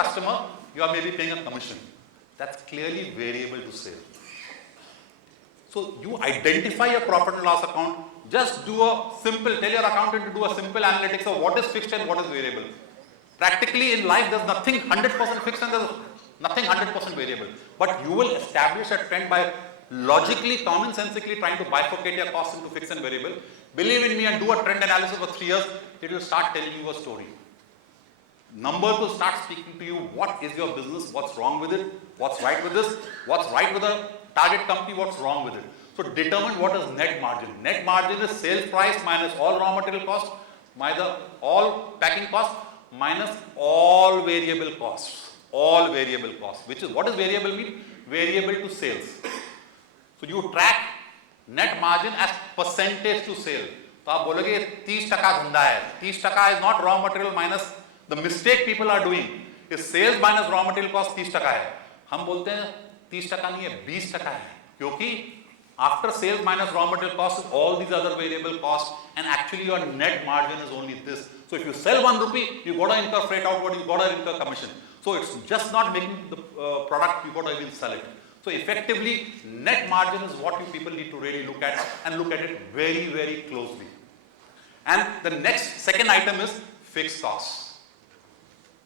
customer, you are maybe paying a commission. That's clearly variable to sale. So you identify your profit and loss account, just do a simple, tell your accountant to do a simple analytics of what is fixed and what is variable. Practically in life, there's nothing 100% fixed and there's nothing 100% variable. But you will establish a trend by logically, commonsensically trying to bifurcate your costs into fixed and variable. Believe in me and do a trend analysis for 3 years, it will start telling you a story. Numbers will start speaking to you. What is your business? What's wrong with it? What's right with this? What's right with the target company? What's wrong with it? So determine what is net margin. Net margin is sales price minus all raw material cost, minus all packing cost, minus all variable costs. All variable costs. Which is, what does variable mean? Variable to sales. So you track net margin as percentage to sale. तो आप बोलोगे 30% धंधा है. 30% is not raw material minus the mistake people are doing is sales minus raw material cost 30% है. हम बोलते हैं 30% नहीं है, 20% है. क्योंकि after sales minus raw material cost is all these other variable costs, and actually your net margin is only this. So if you sell 1 rupee, you got to incur freight outward, you got to incur commission. So it's just not making the product, you got to even sell it. So effectively, net margin is what you people need to really look at, and look at it very, very closely. And the next, second item is fixed costs.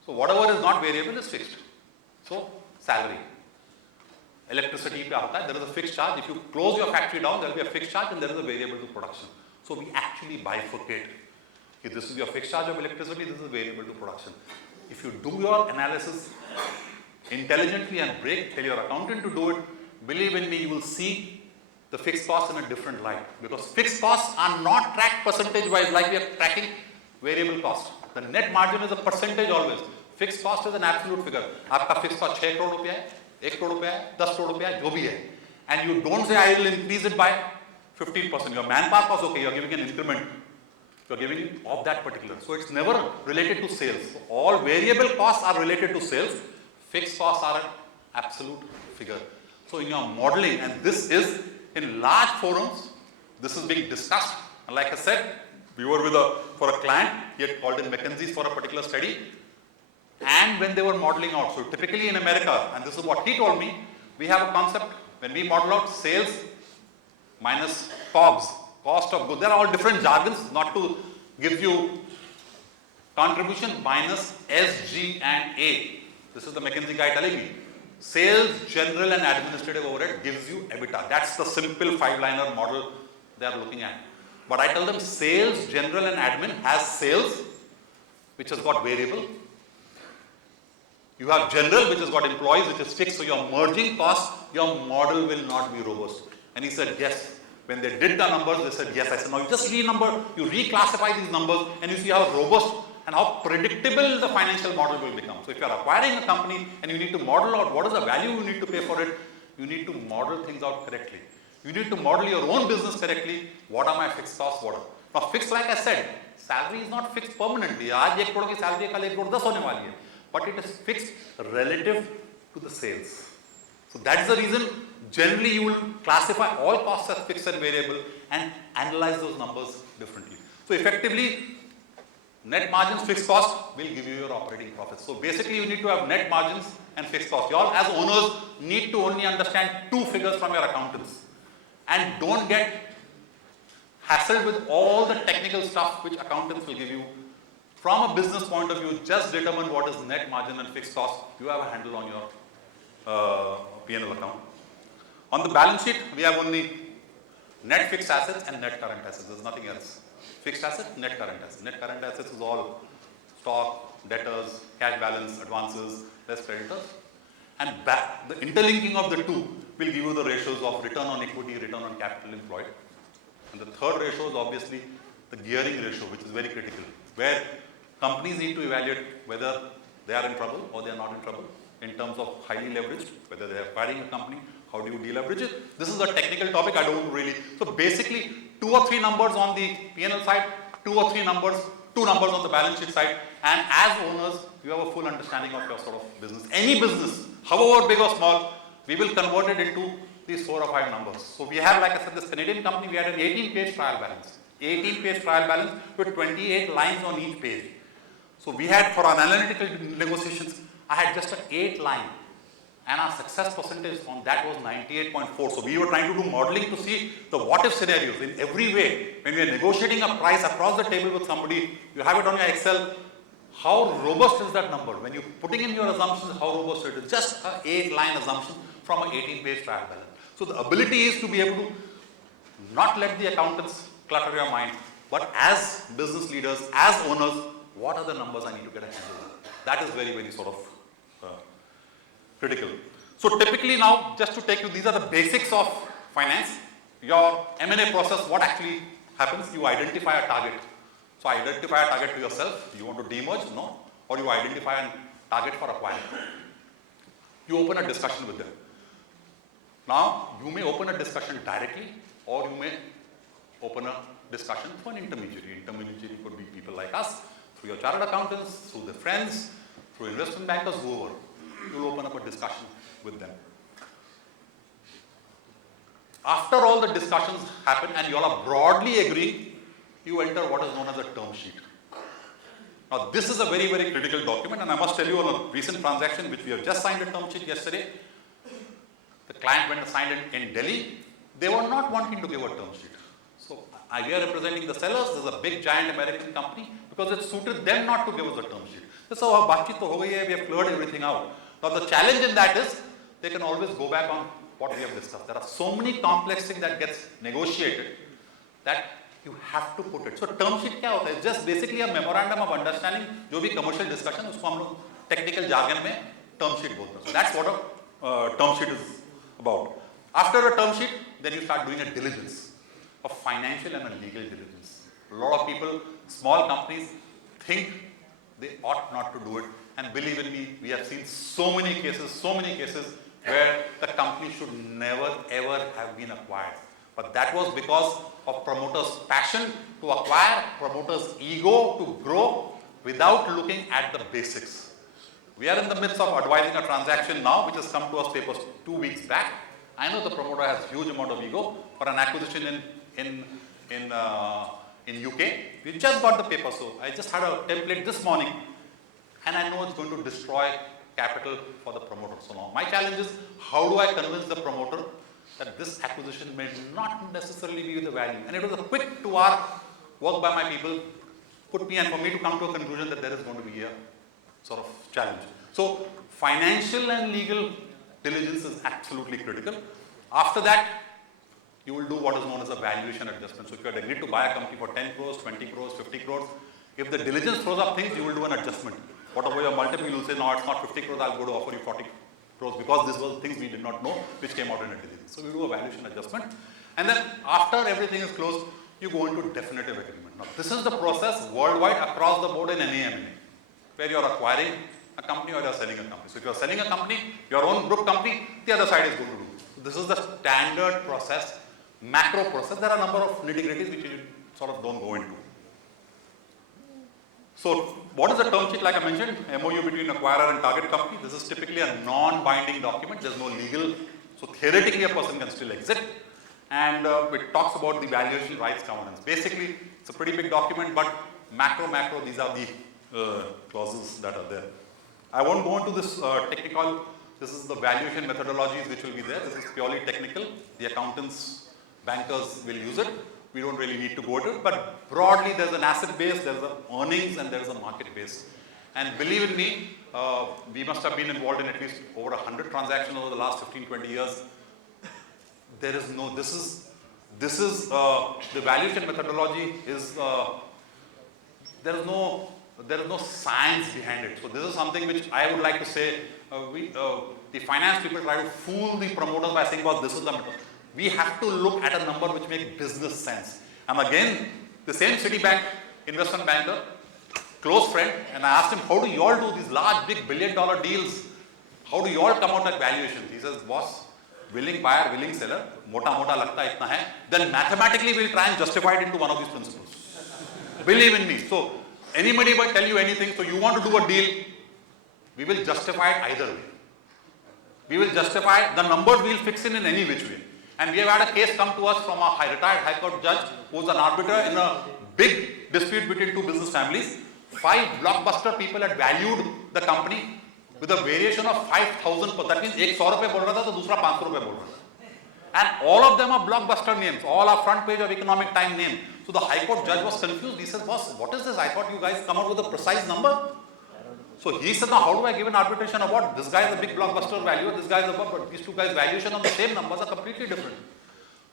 So whatever is not variable is fixed. So salary. Electricity pe aata hai, there is a fixed charge. If you close your factory down, there will be a fixed charge and there is a variable to production. So we actually bifurcate. If this is your fixed charge of electricity, this is variable to production. If you do your analysis intelligently and break, tell your accountant to do it, believe in me, you will see the fixed costs in a different light. Because fixed costs are not tracked percentage-wise like we are tracking variable cost. The net margin is a percentage always. Fixed cost is an absolute figure. आपका fixed cost 6 crore रुपया है, 1 crore रुपया है, 10 crore रुपया है, जो भी है. And you don't say I will increase it by 15%. Your manpower cost, okay, you are giving an increment. You are giving of that particular. So it's never related to sales. So all variable costs are related to sales. Fixed costs are an absolute figure. So in your modeling, and this is in large forums, this is being discussed. And like I said, we were with for a client, he had called in McKinsey's for a particular study. And when they were modeling out, so typically in America, and this is what he told me, we have a concept when we model out sales minus COGS, cost of goods. There are all different jargons, not to give you contribution minus SG&A. This is the McKinsey guy telling me. Sales, general and administrative overhead gives you EBITDA. That's the simple 5-liner model they are looking at. But I tell them sales, general and admin has sales, which has got variable. You have general, which has got employees, which is fixed. So your merging costs, your model will not be robust. And he said, yes. When they did the numbers, they said, yes. I said, now you just you reclassify these numbers and you see how robust and how predictable the financial model will become. So if you are acquiring a company and you need to model out what is the value you need to pay for it, you need to model things out correctly. You need to model your own business correctly. What are my fixed costs? What are? Now fixed, like I said, salary is not fixed permanently. आज 1 crore की salary कल 1 crore 10 होने वाली है. But it is fixed relative to the sales. So that is the reason generally you will classify all costs as fixed and variable and analyze those numbers differently. So effectively, net margins, fixed cost will give you your operating profits. So basically you need to have net margins and fixed costs. You all as owners need to only understand 2 figures from your accountants. And don't get hassled with all the technical stuff which accountants will give you. From a business point of view, just determine what is net margin and fixed cost. You have a handle on your P&L account. On the balance sheet, we have only net fixed assets and net current assets. There's nothing else. Fixed asset, net current assets. Net current assets is all stock, debtors, cash balance, advances, less creditors. And the interlinking of the two will give you the ratios of return on equity, return on capital employed. And the third ratio is obviously the gearing ratio, which is very critical, where companies need to evaluate whether they are in trouble or they are not in trouble in terms of highly leveraged, whether they are acquiring a company, how do you deleverage it? This is a technical topic, I don't really. So basically, 2 or 3 numbers on the P&L side, 2 or 3 numbers, 2 numbers on the balance sheet side, and as owners, you have a full understanding of your sort of business. Any business, however big or small, we will convert it into these 4 or 5 numbers. So we have, like I said, this Canadian company, we had an 18-page trial balance. 18-page trial balance with 28 lines on each page. So we had, for our analytical negotiations, I had just an 8 line, and our success percentage on that was 98.4. So we were trying to do modeling to see the what if scenarios in every way. When we are negotiating a price across the table with somebody, you have it on your Excel. How robust is that number? When you're putting in your assumptions, how robust it is? Just an 8-line assumption from an 18-page trial balance. So the ability is to be able to not let the accountants clutter your mind, but as business leaders, as owners, what are the numbers I need to get a handle on? That is very, very sort of critical. So typically now, just to take you, these are the basics of finance. Your M&A process, what actually happens? You identify a target. So identify a target to yourself. You want to demerge? No. Or you identify a target for acquiring. You open a discussion with them. Now, you may open a discussion directly, or you may open a discussion through an intermediary. Intermediary could be people like us, through your chartered accountants, through their friends, through investment bankers, whoever. You'll open up a discussion with them. After all the discussions happen and you all are broadly agreeing, you enter what is known as a term sheet. Now, this is a very, very critical document, and I must tell you on a recent transaction which we have just signed a term sheet yesterday. The client went and signed it in Delhi. They were not wanting to give a term sheet. So we are representing the sellers. There's a big giant American company because it suited them not to give us a term sheet. So we have cleared everything out. Now the challenge in that is they can always go back on what we have discussed. There are so many complex things that gets negotiated that you have to put it. So term sheet क्या होता है? Just basically a memorandum of understanding. जो भी commercial discussion उसको हम लोग technical jargon में term sheet बोलते हैं. So that's what a term sheet is about. After a term sheet, then you start doing a diligence, a financial and a legal diligence. A lot of people, small companies, think they ought not to do it. And believe in me, we have seen so many cases where the company should never ever have been acquired. But that was because of promoters' passion to acquire, promoters' ego to grow without looking at the basics. We are in the midst of advising a transaction now, which has come to us papers 2 weeks back. I know the promoter has huge amount of ego for an acquisition in UK. We just got the paper, so I just had a template this morning, and I know it's going to destroy capital for the promoter. So now my challenge is, how do I convince the promoter that this acquisition may not necessarily be the value? And it was a quick 2-hour work by my people, put me and for me to come to a conclusion that there is going to be a sort of challenge. So financial and legal diligence is absolutely critical. After that, you will do what is known as a valuation adjustment. So if you had agreed to buy a company for 10 crores, 20 crores, 50 crores, if the diligence throws up things, you will do an adjustment. Whatever your multiple, you will say, no, it's not 50 crores, I'll go to offer you 40 crores because this was things we did not know, which came out in a diligence. So we do a valuation adjustment. And then after everything is closed, you go into definitive agreement. Now, this is the process worldwide across the board in any M&A, where you're acquiring a company or you're selling a company. So if you're selling a company, your own group company, the other side is going to do. So this is the standard process, macro process. There are a number of nitty-gritties which you sort of don't go into. So what is a term sheet? Like I mentioned, MOU between acquirer and target company. This is typically a non-binding document. There's no legal, so theoretically a person can still exit. And it talks about the valuation rights governance. Basically, it's a pretty big document, but macro, these are the clauses that are there. I won't go into this technical. This is the valuation methodologies which will be there. This is purely technical. The accountants, bankers will use it. We don't really need to go to it, but broadly there's an asset base, there's an earnings, and there's a market base. And believe in me, we must have been involved in at least over 100 transactions over the last 15, 20 years. There is no, this is the valuation methodology is, there is no science behind it. So this is something which I would like to say, the finance people try to fool the promoters by saying, well, this is the method. We have to look at a number which makes business sense. And again, the same Citibank investment banker, close friend, and I asked him, how do you all do these large, big billion-dollar deals? How do you all come out at valuations? He says, boss, willing buyer, willing seller, mota lagta itna hai, then mathematically we'll try and justify it into one of these principles. Believe in me. So anybody will tell you anything, so you want to do a deal, we will justify it either way. We will justify, the numbers we'll fix in any which way. And we have had a case come to us from a retired High Court judge who was an arbiter in a big dispute between two business families. 5 blockbuster people had valued the company. with a variation of 5,000 per, that means एक 100 रुपए बोल रहा था तो दूसरा 500 रुपए बोल रहा था. And all of them are blockbuster names, all are front page of Economic Times name. So the High Court judge was confused. He said, boss, what is this? I thought you guys come out with a precise number. So he said, now how do I give an arbitration award? This guy is a big blockbuster value, this guy is a, but these two guys' valuation on the same numbers are completely different.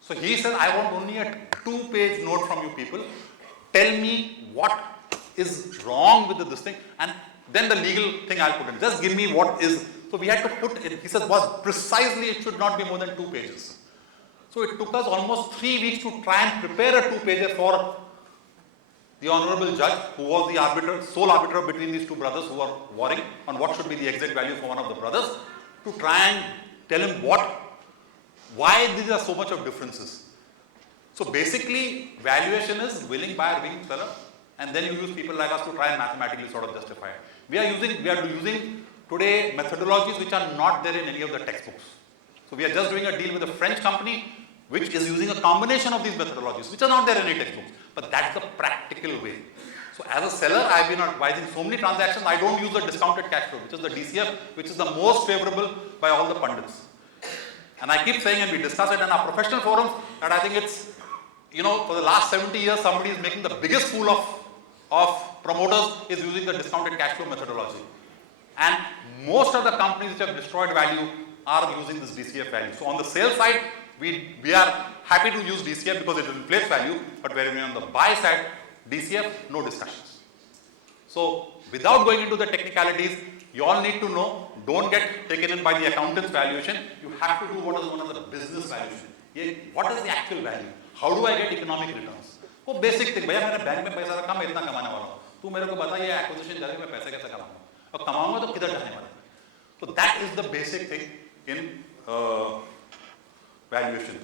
So he said, I want only a 2-page note from you people. Tell me what is wrong with this thing, and then the legal thing I'll put in. Just give me what is. So we had to put in. He said, boss, precisely it should not be more than 2 pages. So it took us almost 3 weeks to try and prepare a 2-pager for the honorable judge, who was the arbiter, sole arbiter between these two brothers who were warring on what should be the exit value for one of the brothers, to try and tell him why these are so much of differences. So basically, valuation is willing buyer, willing seller, and then you use people like us to try and mathematically sort of justify it. We are using today methodologies which are not there in any of the textbooks. So we are just doing a deal with a French company which is using a combination of these methodologies which are not there in any textbooks. But that's the practical way. So as a seller, I've been advising so many transactions, I don't use the discounted cash flow, which is the DCF, which is the most favorable by all the pundits. And I keep saying, and we discuss it in our professional forums, that I think it's, for the last 70 years, somebody is making the biggest fool of promoters is using the discounted cash flow methodology. And most of the companies which have destroyed value are using this DCF value. So on the sales side, we are happy to use DCF because it will inflate value, but when on the buy side, DCF, no discussions. So without going into the technicalities, you all need to know, don't get taken in by the accountant's valuation. You have to do what is known as the business valuation. What is the actual value? How do I get economic returns? वो basic thing, भैया मैंने bank में पैसा रखा, मैं इतना कमाने वाला हूँ. तू मेरे को बता ये acquisition जाके मैं पैसे कैसे कमाऊँगा? और कमाऊँगा तो किधर जाने वाला? So that is the basic thing in valuation.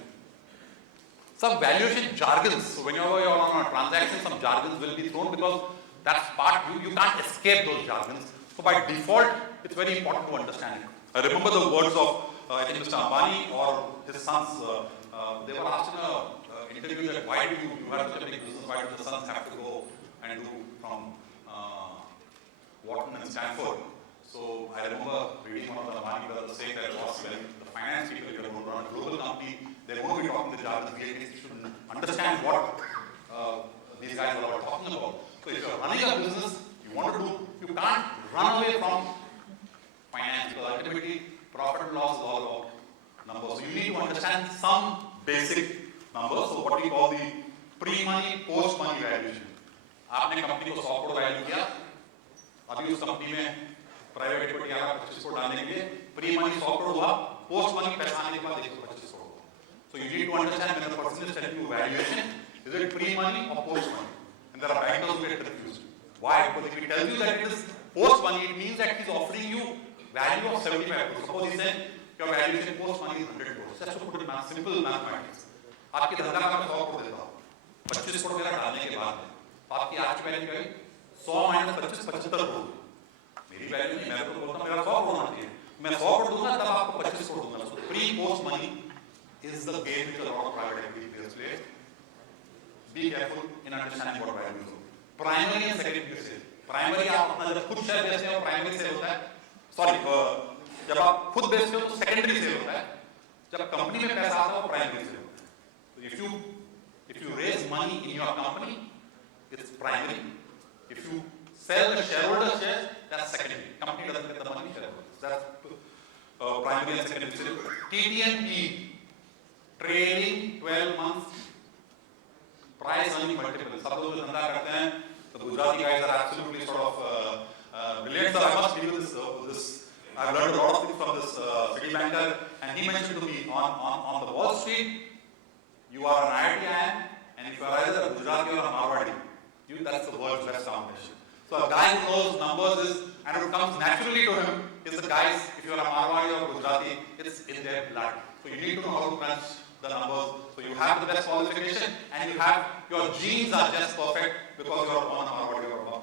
Some valuation jargons. So whenever you are on a transaction, some jargons will be thrown because that's part, you can't escape those jargons. So by default, it's very important to understand it. I remember the words of, I think Mr. Ambani or his sons, they were asked in an interview that why do you have such a big business, why do the sons have to go and do from Wharton and Stanford? So I remember reading one of the Ambani brothers saying that was when the finance people, if you're going to run a global company, they're going to be talking the jargon. You should understand what these guys are all talking about. So if you're running a business, you can't run away from finance, because ultimately profit and loss is all about numbers. So you need to understand some basic numbers. So what we call the pre-money, post-money valuation. आपने company को 100 crore value किया, अभी उस company में private equity आ रहा 25 करोड़ डालने के लिए pre-money 100 करोड़ हुआ, post-money पैसा आने के बाद 125 crore. So you need to understand when the person is telling you valuation, is it pre-money or post-money? And there are bankers who get confused. Why? Because if he tells you that it is post-money, it means that he's offering you value of 75 crores. Suppose he's saying your valuation post-money is 100 crores. Just to put it in simple mathematics. आपकी धंधा का मैं 100 करोड़ देता हूँ, 25 करोड़ मेरा डालने के बाद आपकी आज की वैल्यू क्या है? 100 माइनस 25 75 करोड़. मेरी वैल्यू नहीं, मैं तो बोलता हूँ मेरा 100 करोड़ होना चाहिए. मैं 100 करोड़ दूंगा तब आपको 25 करोड़ दूंगा. So pre-post money is the game which a lot of private equity players play. Be careful in understanding what values are. Primary and secondary sale. Primary आप अपना जब खुद शेयर बेचते हो प्राइमरी सेल होता है. सॉरी, जब आप खुद बेचते हो तो सेकेंडरी सेल होता है. जब कंपनी में पैसा आता है वो प्राइमरी सेल होता है. So if you raise money in your company, it's primary. If you sell the shareholder shares, that's secondary. Company doesn't get the money, shareholders. That's primary and secondary sale. TTNP, trailing 12 months price earning multiple. सब लोग धंधा करते हैं, the Gujarati guys are absolutely sort of brilliant. So I must give you this. I've learned a lot of things from this city banker, and he mentioned to me on the Wall Street, you are an IITian, and if you are either a Gujarati or a Marwadi, that's the world's best combination. So a guy who knows numbers is, and it comes naturally to him, is the guys, if you are a Marwadi or Gujarati, it's in their blood. So you need to know how to crunch the numbers. So you have the best qualification, and your genes are just perfect because you are born a Marwadi or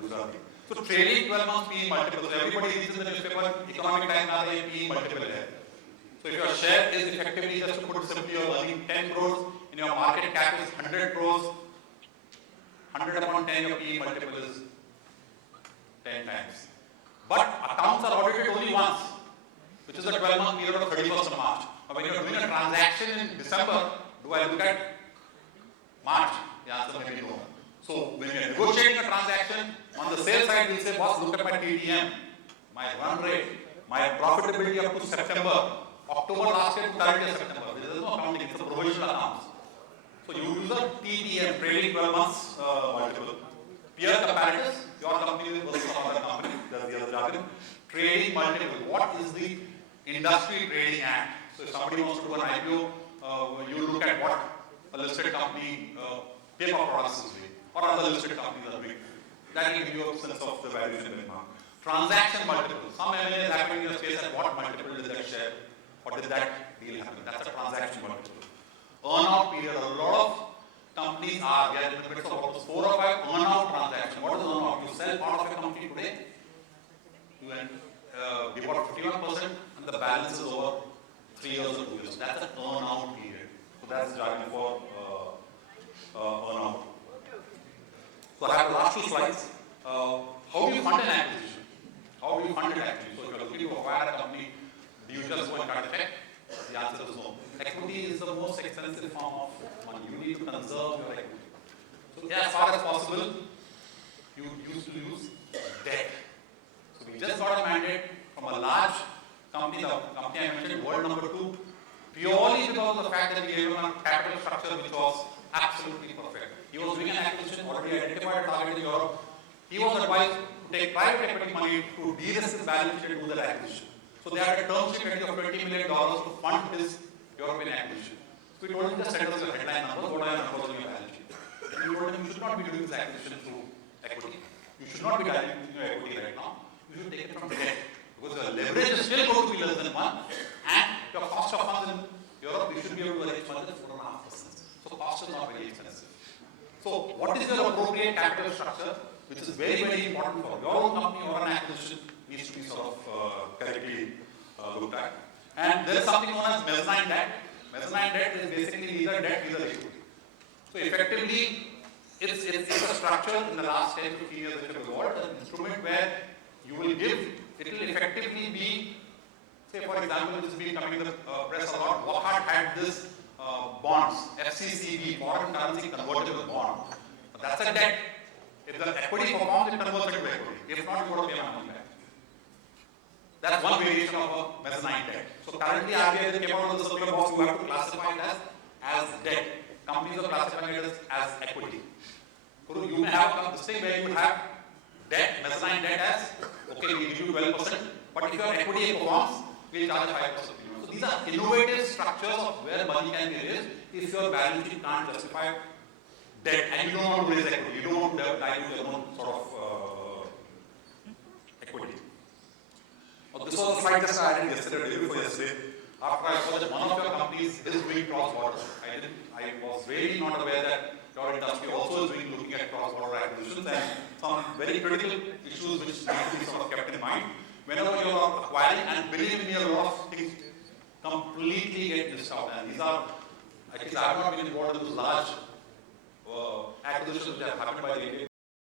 Gujarati. So trading 12 months PE multiple. So everybody reads in the newspaper, Economic Times are the PE multiple here. So if your share is effectively, just to put it simply, you're earning 10 crores, and your market cap is 100 crores, 100 upon 10, your PE multiple is 10 times. but accounts are audited only once, which is a 12-month period of 31st of March. Or when you are doing a transaction in December, do I look at March? The answer may be no. So when you are negotiating a transaction, on the sales side, we'll say, boss, look at my TTM, my run rate, my profitability up to September, October last year to current year September. There is no accounting, it's a provisional accounts. So you use a TTM, trailing 12 months multiple. Peer comparators, your company versus some other company, that's the other jargon. Trading multiple, what is the industry trading at? So if somebody wants to do an IPO, you look at what a listed company, paper products is doing, or other listed companies are doing. That will give you a sense of the valuation benchmark. Transaction multiple, some M&A is happening in a space at what multiple did that share, what did that deal happen? That's a transaction multiple. Earn-out period, a lot of companies are, we are in the midst of about 4 or 5 earn-out transactions. What is earn-out? You sell part of a company today, you give out 51% and the balance is over 3 years or 2 years. That's an earn-out period. So that's jargon for earn-out. So I have the last 2 slides. How do you fund an acquisition? How do you fund it actually? So if you're looking to acquire a company, do you just go and cut a check? The answer is no. Equity is the most expensive form of money. You need to conserve your equity. So as far as possible, you used to use debt. So we just got a mandate from a large company, the company I mentioned, world number 2, purely because of the fact that we gave him a capital structure which was absolutely perfect. He was doing an acquisition, already identified a target in Europe. He was advised to take private equity money to de-risk his balance sheet and do that acquisition. So they had a term sheet ready of $20 million to fund his European acquisition. So we told him, just send us your headline numbers, what are your numbers on your balance sheet? And we told him, you should not be doing this acquisition through equity. You should not be diluting your equity right now. You should take it from debt. Because your leverage is still going to be less than 1, and your cost of funds in Europe, you should be able to raise funds at 4.5%. So cost is not very expensive. So what is your appropriate capital structure, which is very, very important for your own company or an acquisition, needs to be sort of correctly looked at. And there is something known as mezzanine debt. Mezzanine debt is basically neither debt, neither equity. So effectively, it's a structure in the last 10 to 15 years that have evolved, an instrument where you will give, it will effectively be, say for example, this has been coming in the press a lot, Walmart had this bonds, FCCB, foreign currency convertible bond. But that's a debt. If the equity performs, it converts into equity. If not, you got to pay money back. That's one variation of a mezzanine debt. So currently, RBI came out with the circular box, you have to classify it as debt. Companies are classifying it as equity. So you may have this thing where you would have debt, mezzanine debt as, okay, we give you 12%, but if your equity performs, we charge 5%. So these are innovative structures of where money can be raised if your balance sheet can't justify debt and you don't want to raise equity, you don't want to dilute your own sort of equity. This was a slide just I added yesterday, day before yesterday. After I saw that one of your companies is doing cross-border. I was really not aware that your industry also is looking at cross-border acquisitions and some very critical issues which need to be sort of kept in mind. Whenever you are acquiring, and believe me, a lot of things completely get missed out. And these are, at least I have not been involved in those large acquisitions that have happened by the Indian